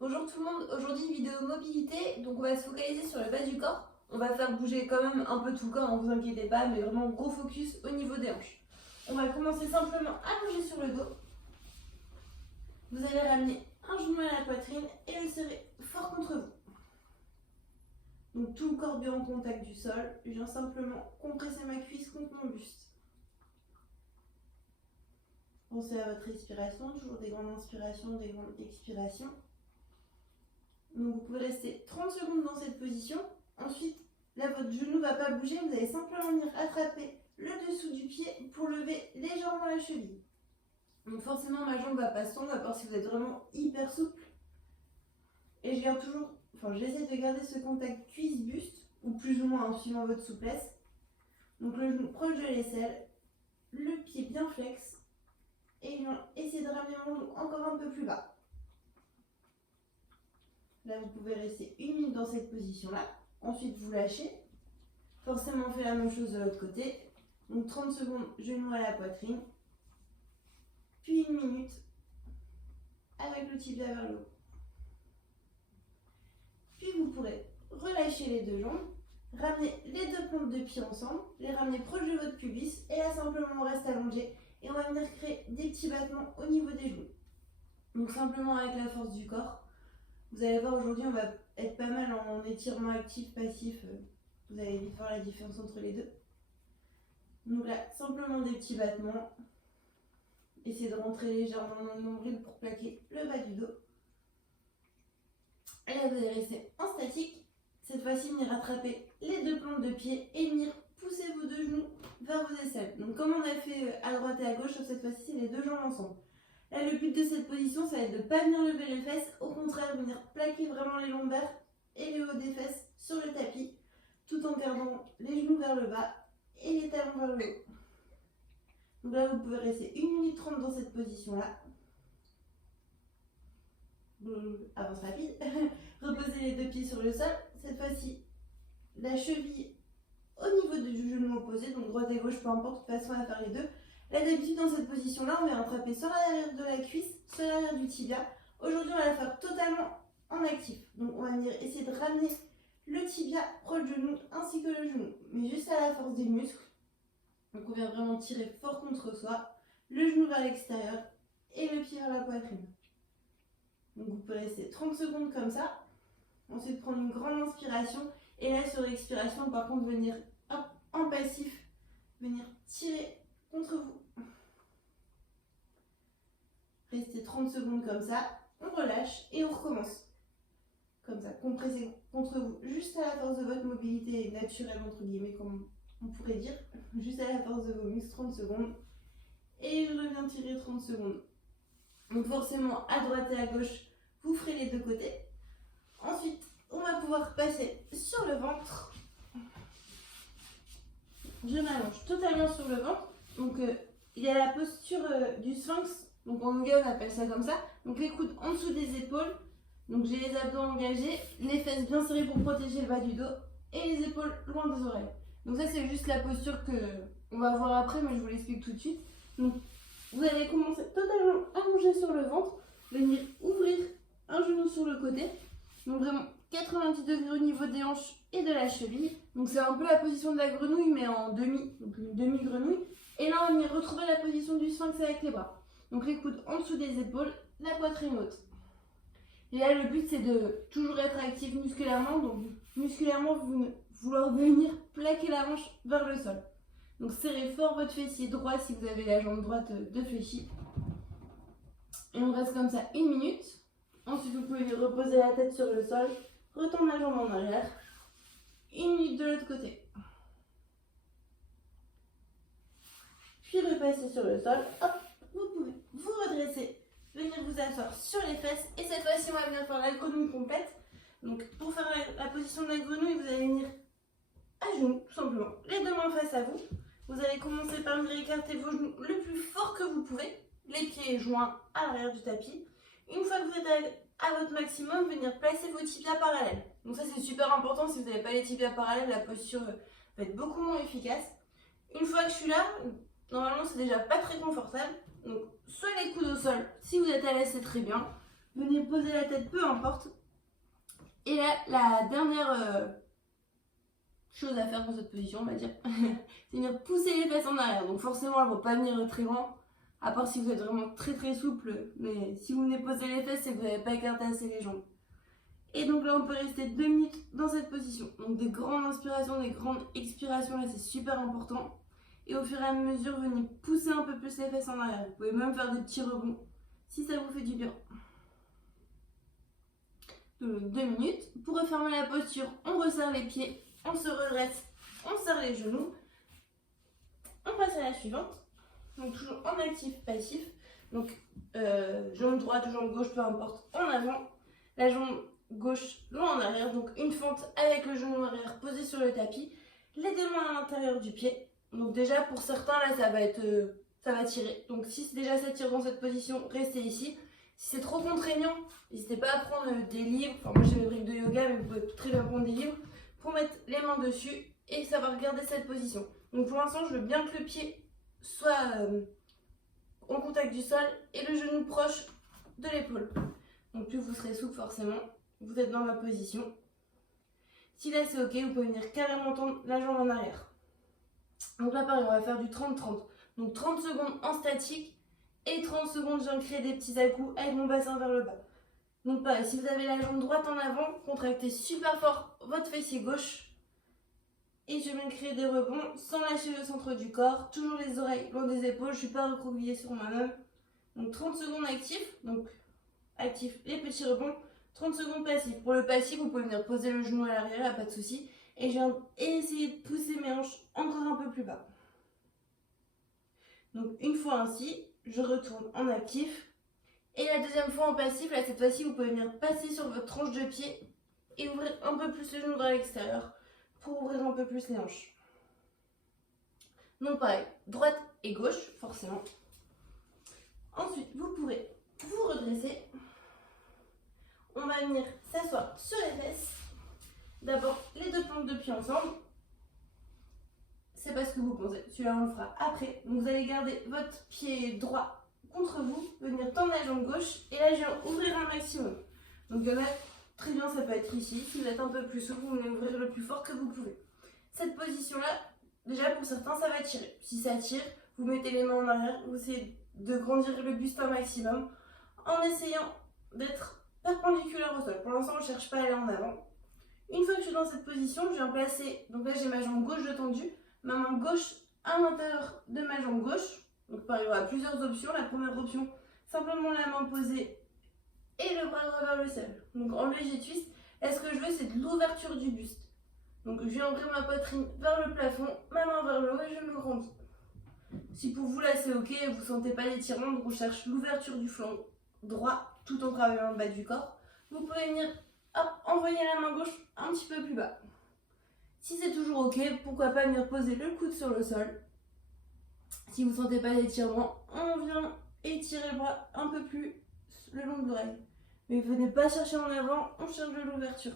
Bonjour tout le monde, aujourd'hui vidéo mobilité, donc on va se focaliser sur le bas du corps. On va faire bouger quand même un peu tout le corps, ne vous inquiétez pas, mais vraiment gros focus au niveau des hanches. On va commencer simplement allongé sur le dos. Vous allez ramener un genou à la poitrine et le serrer fort contre vous. Donc tout le corps bien en contact du sol, je viens simplement compresser ma cuisse contre mon buste. Pensez à votre respiration, toujours des grandes inspirations, des grandes expirations. Donc vous pouvez rester 30 secondes dans cette position. Ensuite, là votre genou ne va pas bouger, vous allez simplement venir attraper le dessous du pied pour lever légèrement la cheville. Donc forcément ma jambe ne va pas se tendre, à part si vous êtes vraiment hyper souple. Et je garde toujours, j'essaie de garder ce contact cuisse-buste, ou plus ou moins en suivant votre souplesse. Donc le genou proche de l'aisselle, le pied bien flex, et je viens essayer de ramener mon genou encore un peu plus bas. Là, vous pouvez rester 1 minute dans cette position-là. Ensuite, vous lâchez. Forcément, on fait la même chose de l'autre côté. Donc, 30 secondes, genou à la poitrine. Puis 1 minute avec le tibia vers le haut. Puis, vous pourrez relâcher les deux jambes. Ramener les deux plantes de pied ensemble. Les ramener proche de votre pubis. Et là, simplement, on reste allongé. Et on va venir créer des petits battements au niveau des genoux. Donc, simplement avec la force du corps. Vous allez voir, aujourd'hui, on va être pas mal en étirement actif, passif. Vous allez vite voir la différence entre les deux. Donc là, simplement des petits battements. Essayez de rentrer légèrement dans le nombril pour plaquer le bas du dos. Et là, vous allez rester en statique. Cette fois-ci, venir attraper les deux plantes de pied et venir pousser vos deux genoux vers vos aisselles. Donc comme on a fait à droite et à gauche, sauf cette fois-ci, c'est les deux jambes ensemble. Là, le but de cette position, ça va être de ne pas venir lever les fesses, au contraire, venir plaquer vraiment les lombaires et le haut des fesses sur le tapis, tout en gardant les genoux vers le bas et les talons vers le haut. Donc là, vous pouvez rester 1 minute 30 dans cette position-là. Avance rapide. Reposez les deux pieds sur le sol. Cette fois-ci, la cheville au niveau du genou opposé, donc droite et gauche, peu importe, de toute façon, on va faire les deux. Là, d'habitude, dans cette position-là, on va attraper sur l'arrière de la cuisse, sur l'arrière du tibia. Aujourd'hui, on va la faire totalement en actif. Donc, on va venir essayer de ramener le tibia proche du genou ainsi que le genou, mais juste à la force des muscles. Donc, on vient vraiment tirer fort contre soi, le genou vers l'extérieur et le pied vers la poitrine. Donc, vous pouvez rester 30 secondes comme ça. Ensuite, prendre une grande inspiration. Et là, sur l'expiration, par contre, venir hop, en passif, venir tirer contre vous. Restez 30 secondes comme ça, on relâche et on recommence. Comme ça, compressez contre vous juste à la force de votre mobilité naturelle, entre guillemets, comme on pourrait dire. Juste à la force de vos muscles, 30 secondes. Et je reviens tirer 30 secondes. Donc forcément, à droite et à gauche, vous ferez les deux côtés. Ensuite, on va pouvoir passer sur le ventre. Je m'allonge totalement sur le ventre. Donc, il y a la posture du sphinx. Donc, en anglais, on appelle ça comme ça. Donc, les coudes en dessous des épaules. Donc, j'ai les abdos engagés, les fesses bien serrées pour protéger le bas du dos et les épaules loin des oreilles. Donc, ça, c'est juste la posture qu'on va voir après, mais je vous l'explique tout de suite. Donc, vous allez commencer totalement allongé sur le ventre, venir ouvrir un genou sur le côté. Donc, vraiment 90 degrés au niveau des hanches et de la cheville. Donc, c'est un peu la position de la grenouille, mais en demi, donc une demi-grenouille. Et là, on va venir retrouver la position du sphinx avec les bras. Donc, les coudes en dessous des épaules, la poitrine haute. Et là, le but, c'est de toujours être actif musculairement. Donc, musculairement, vous vouloir venir plaquer la hanche vers le sol. Donc, serrez fort votre fessier droit si vous avez la jambe droite de fléchie. Et on reste comme ça 1 minute. Ensuite, vous pouvez reposer la tête sur le sol. Retourne la jambe en arrière. 1 minute de l'autre côté. Puis repasser sur le sol. Hop, vous pouvez vous redresser. Venir vous asseoir sur les fesses. Et cette fois-ci, on va venir faire la grenouille complète. Donc, pour faire la position de la grenouille, vous allez venir à genoux, tout simplement. Les deux mains face à vous. Vous allez commencer par venir écarter vos genoux le plus fort que vous pouvez. Les pieds joints à l'arrière du tapis. Une fois que vous êtes à votre maximum, venir placer vos tibias parallèles. Donc ça, c'est super important. Si vous n'avez pas les tibias parallèles, la posture va être beaucoup moins efficace. Une fois que je suis là, normalement, c'est déjà pas très confortable. Donc, soit les coudes au sol, si vous êtes à l'aise, c'est très bien. venir poser la tête, peu importe. Et là, la dernière chose à faire dans cette position, on va dire, c'est venir pousser les fesses en arrière. Donc forcément, elles ne vont pas venir très loin, à part si vous êtes vraiment très très souple. Mais si vous venez poser les fesses, c'est que vous n'avez pas écarté assez les jambes. Et donc là, on peut rester 2 minutes dans cette position. Donc des grandes inspirations, des grandes expirations, là c'est super important. Et au fur et à mesure, venez pousser un peu plus les fesses en arrière. Vous pouvez même faire des petits rebonds si ça vous fait du bien. 2 minutes. Pour refermer la posture, on resserre les pieds, on se redresse, on serre les genoux. On passe à la suivante. Donc toujours en actif, passif. Donc jambe droite ou jambe gauche, peu importe, en avant. La jambe gauche loin en arrière, donc une fente avec le genou arrière posé sur le tapis. Les deux mains à l'intérieur du pied. Donc déjà pour certains là ça va tirer. Donc si déjà ça tire dans cette position, restez ici. Si c'est trop contraignant, n'hésitez pas à prendre des livres. Enfin moi j'ai mes briques de yoga, mais vous pouvez très bien prendre des livres pour mettre les mains dessus et ça va regarder cette position. Donc pour l'instant je veux bien que le pied soit en contact du sol et le genou proche de l'épaule. Donc plus vous serez souple forcément, vous êtes dans ma position. Si là c'est ok, vous pouvez venir carrément tendre la jambe en arrière. Donc là pareil, on va faire du 30-30. Donc 30 secondes en statique et 30 secondes je viens créer des petits à-coups avec mon bassin vers le bas. Donc pareil, si vous avez la jambe droite en avant, contractez super fort votre fessier gauche. Et je viens créer des rebonds sans lâcher le centre du corps. Toujours les oreilles loin des épaules, je ne suis pas recroquevillée sur moi-même. Donc 30 secondes actifs, donc actif les petits rebonds. 30 secondes passifs. Pour le passif, vous pouvez venir poser le genou à l'arrière, pas de souci. Et je viens essayer de pousser mes hanches encore un peu plus bas. Donc une fois ainsi, je retourne en actif. Et la deuxième fois en passif, là cette fois-ci, vous pouvez venir passer sur votre tranche de pied et ouvrir un peu plus le genou vers l'extérieur pour ouvrir un peu plus les hanches. Donc pareil, droite et gauche, forcément. Ensuite, vous pourrez vous redresser. On va venir s'asseoir sur les fesses. D'abord, les deux plantes de pied ensemble. C'est pas ce que vous pensez. Celui-là, on le fera après. Donc, vous allez garder votre pied droit contre vous, venir tendre la jambe gauche. Et là, je viens ouvrir un maximum. Donc, il y en a très bien, ça peut être ici. Si vous êtes un peu plus souple, vous venez ouvrir le plus fort que vous pouvez. Cette position-là, déjà pour certains, ça va tirer. Si ça tire, vous mettez les mains en arrière. Vous essayez de grandir le buste un maximum en essayant d'être perpendiculaire au sol. Pour l'instant, je ne cherche pas à aller en avant. Une fois que je suis dans cette position, je viens placer, donc là j'ai ma jambe gauche de tendue, ma main gauche à l'intérieur de ma jambe gauche. Donc pareil, il y aura plusieurs options. La première option, simplement la main posée et le bras droit vers le sol. Donc en léger twist, là ce que je veux c'est de l'ouverture du buste. Donc je viens ouvrir ma poitrine vers le plafond, ma main vers le haut et je me grandis. Si pour vous là c'est ok, vous ne sentez pas l'étirement, donc on cherche l'ouverture du flanc droit tout en travaillant le bas du corps. Vous pouvez venir hop, envoyer la main gauche un petit peu plus bas. Si c'est toujours ok, pourquoi pas venir poser le coude sur le sol. Si vous ne sentez pas l'étirement, on vient étirer le bras un peu plus le long de l'oreille. Mais venez pas chercher en avant, on cherche de l'ouverture.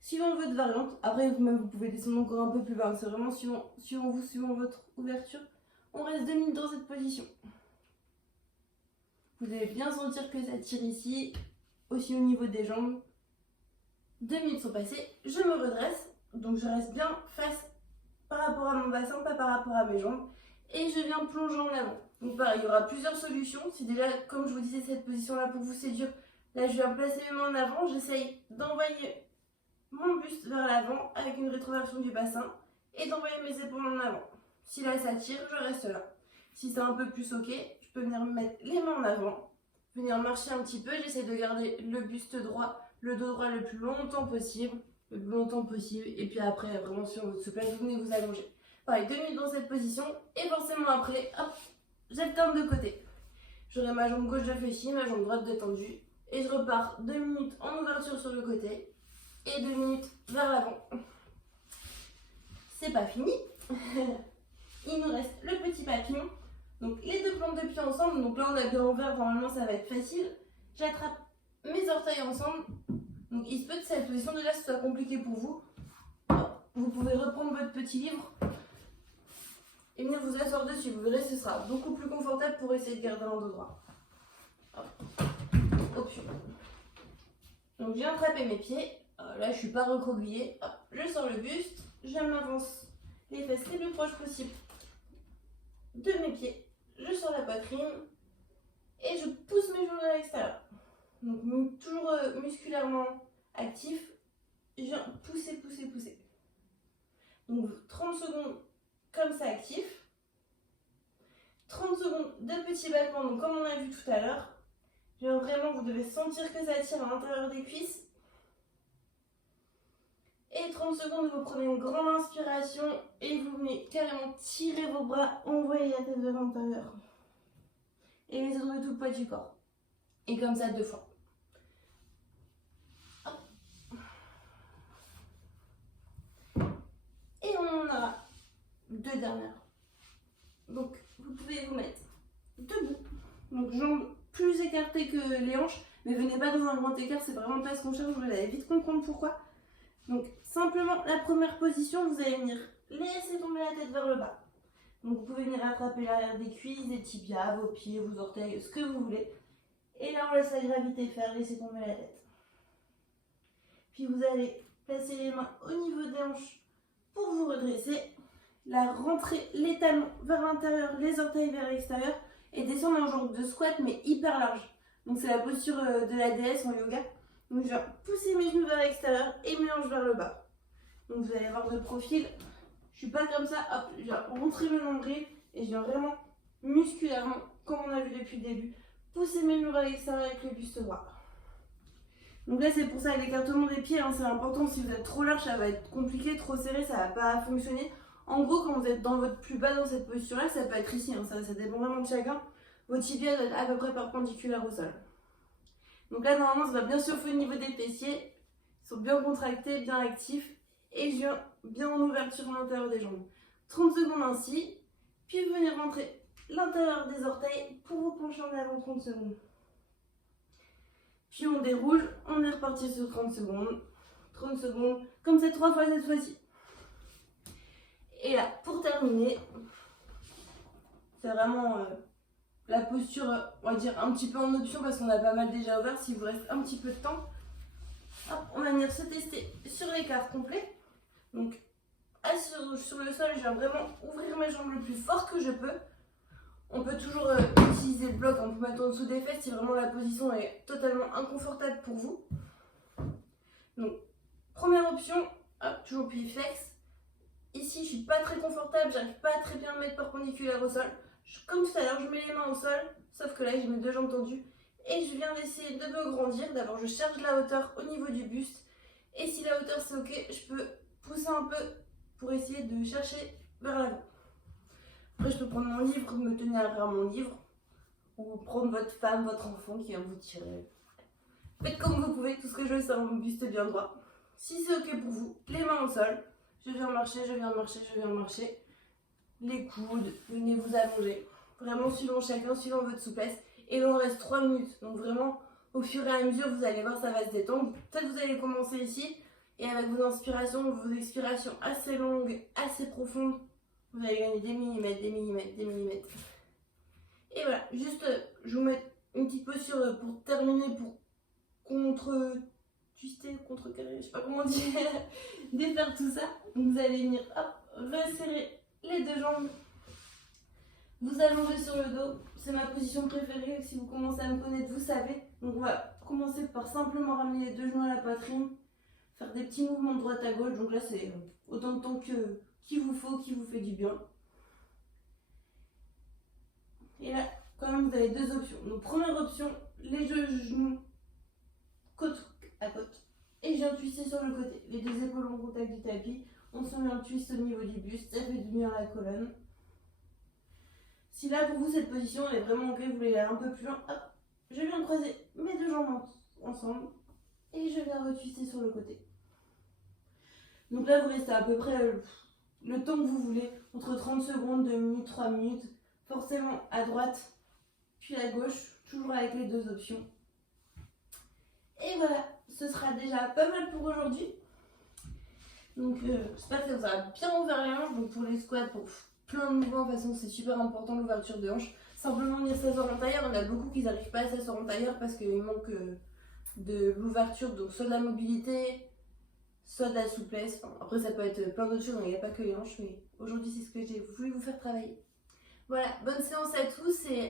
Suivant votre variante, après même vous pouvez descendre encore un peu plus bas, c'est vraiment suivant votre ouverture. On reste 2 minutes dans cette position. Vous allez bien sentir que ça tire ici, aussi au niveau des jambes. 2 minutes sont passées, je me redresse, donc je reste bien face par rapport à mon bassin, pas par rapport à mes jambes. Et je viens plonger en avant. Donc pareil, il y aura plusieurs solutions. Si déjà, comme je vous disais, cette position-là pour vous séduire, là je viens placer mes mains en avant, j'essaye d'envoyer mon buste vers l'avant avec une rétroversion du bassin et d'envoyer mes épaules en avant. Si là ça tire, je reste là. Si c'est un peu plus ok, je peux venir me mettre les mains en avant, venir marcher un petit peu, j'essaie de garder le buste droit, le dos droit le plus longtemps possible, et puis après, vraiment sur votre souplesse, vous venez vous allonger. Pareil, 2 minutes dans cette position, et forcément après, hop, j'alterne de côté. J'aurai ma jambe gauche de fléchie, ma jambe droite détendue, et je repars 2 minutes en ouverture sur le côté, et 2 minutes vers l'avant. C'est pas fini. Il nous reste le petit papillon. Donc les deux plantes de pied ensemble. Donc là on a bien ouvert, normalement ça va être facile. J'attrape mes orteils ensemble. Donc il se peut que cette position déjà ce soit compliqué pour vous. Vous pouvez reprendre votre petit livre et venir vous asseoir dessus. Vous verrez, ce sera beaucoup plus confortable pour essayer de garder un dos droit. Hop. option. Donc je viens attraper mes pieds. Là je suis pas recroquevillée. Hop, je sors le buste. Je m'avance les fesses les plus proches possible de mes pieds. Je sors la poitrine. Et je pousse mes genoux vers l'extérieur. Donc toujours musculairement actif. Je viens pousser, pousser, pousser. Donc 30 secondes comme ça actif. 30 secondes de petits battements, donc comme on a vu tout à l'heure. Vraiment, vous devez sentir que ça tire à l'intérieur des cuisses. Et 30 secondes, vous prenez une grande inspiration et vous venez carrément tirer vos bras, envoyer la tête vers l'intérieur. Et les autres tout le poids du corps. Et comme ça 2 fois. Hop. Et on en aura 2 dernières. Donc vous pouvez vous mettre debout. Donc jambes plus écartées que les hanches. Mais venez pas dans un grand écart, c'est vraiment pas ce qu'on cherche, vous allez vite comprendre pourquoi. Donc simplement la première position, vous allez venir laisser tomber la tête vers le bas. Donc vous pouvez venir attraper l'arrière des cuisses, des tibias, vos pieds, vos orteils, ce que vous voulez. Et là on laisse la gravité faire, laisser tomber la tête. Puis vous allez placer les mains au niveau des hanches pour vous redresser. Là rentrer les talons vers l'intérieur, les orteils vers l'extérieur. Et descendre en genre de squat mais hyper large. Donc c'est la posture de la déesse en yoga. Donc je viens pousser mes genoux vers l'extérieur et mes hanches vers le bas. Donc vous allez voir de profil. Je suis pas comme ça, hop, je viens rentrer le nombril et je viens vraiment musculairement, comme on a vu depuis le début, pousser mes genoux vers l'extérieur avec le buste droit. Donc là c'est pour ça l'écartement des pieds, hein, c'est important. Si vous êtes trop large, ça va être compliqué, trop serré, ça va pas fonctionner. En gros, quand vous êtes dans votre plus bas dans cette posture-là, ça peut être ici, hein, ça dépend vraiment de chacun. Vos tibias doivent être à peu près perpendiculaires au sol. Donc là, normalement, ça va bien chauffer au niveau des fessiers. Ils sont bien contractés, bien actifs. Et je viens bien en ouverture à l'intérieur des jambes. 30 secondes ainsi. Puis vous venez rentrer l'intérieur des orteils pour vous pencher en avant 30 secondes. Puis on déroule, on est reparti sur 30 secondes. 30 secondes, comme c'est 3 fois cette fois-ci. Et là, pour terminer, c'est vraiment la posture, on va dire, un petit peu en option parce qu'on a pas mal déjà ouvert. S'il vous reste un petit peu de temps, hop, on va venir se tester sur l'écart complet. Donc, assis sur le sol, je viens vraiment ouvrir mes jambes le plus fort que je peux. On peut toujours utiliser le bloc, on peut mettre en dessous des fesses si vraiment la position est totalement inconfortable pour vous. Donc, première option, hop, toujours pied flex. Ici, je suis pas très confortable, j'arrive pas à très bien me mettre perpendiculaire au sol. Comme tout à l'heure, je mets les mains au sol, sauf que là, j'ai mes 2 jambes tendues. Et je viens d'essayer de me grandir. D'abord, je cherche la hauteur au niveau du buste. Et si la hauteur, c'est ok, je peux pousser un peu pour essayer de chercher vers l'avant. Après, je peux prendre mon livre, me tenir vers mon livre. Ou prendre votre femme, votre enfant qui vient vous tirer. Faites comme vous pouvez, tout ce que je veux, c'est un buste bien droit. Si c'est ok pour vous, les mains au sol. Je viens marcher, je viens marcher, je viens marcher. Les coudes, venez vous allonger. Vraiment suivant chacun, suivant votre souplesse. Et là, on reste 3 minutes. Donc vraiment, au fur et à mesure, vous allez voir, ça va se détendre. Peut-être vous allez commencer ici. Et avec vos inspirations, vos expirations assez longues, assez profondes, vous allez gagner des millimètres, des millimètres, des millimètres. Et voilà, juste, je vous mets une petite posture pour terminer, pour twister, contrecarrer, je sais pas comment dire, défaire tout ça. Donc vous allez venir, hop, resserrer les 2 jambes, vous allongez sur le dos. C'est ma position préférée. Si vous commencez à me connaître, vous savez. Donc on va commencer par simplement ramener les 2 genoux à la poitrine, faire des petits mouvements de droite à gauche. Donc là, c'est autant de temps qu'il vous faut, qui vous fait du bien. Et là, quand même, vous avez 2 options. Donc première option, les 2 genoux côte à côte. Et je viens twister sur le côté. Les 2 épaules en contact du tapis. On se met un twist au niveau du buste. Ça fait du bien à la colonne. Si là, pour vous, cette position, elle est vraiment ok, vous voulez aller un peu plus loin, hop, je viens croiser mes 2 jambes ensemble. Et je viens retwister sur le côté. Donc là, vous restez à peu près le temps que vous voulez. Entre 30 secondes, 2 minutes, 3 minutes. Forcément à droite, puis à gauche. Toujours avec les 2 options. Et voilà, ce sera déjà pas mal pour aujourd'hui. Donc j'espère que ça vous aura bien ouvert les hanches. Donc pour les squats, pour plein de mouvements, de toute façon c'est super important l'ouverture de hanches. simplement dire s'asseoir en tailleur. On a beaucoup qui n'arrivent pas à s'asseoir en tailleur parce qu'il manque de l'ouverture, donc soit de la mobilité, soit de la souplesse. Enfin, après, ça peut être plein d'autres choses, il n'y a pas que les hanches, mais aujourd'hui, c'est ce que j'ai voulu vous faire travailler. Voilà, bonne séance à tous et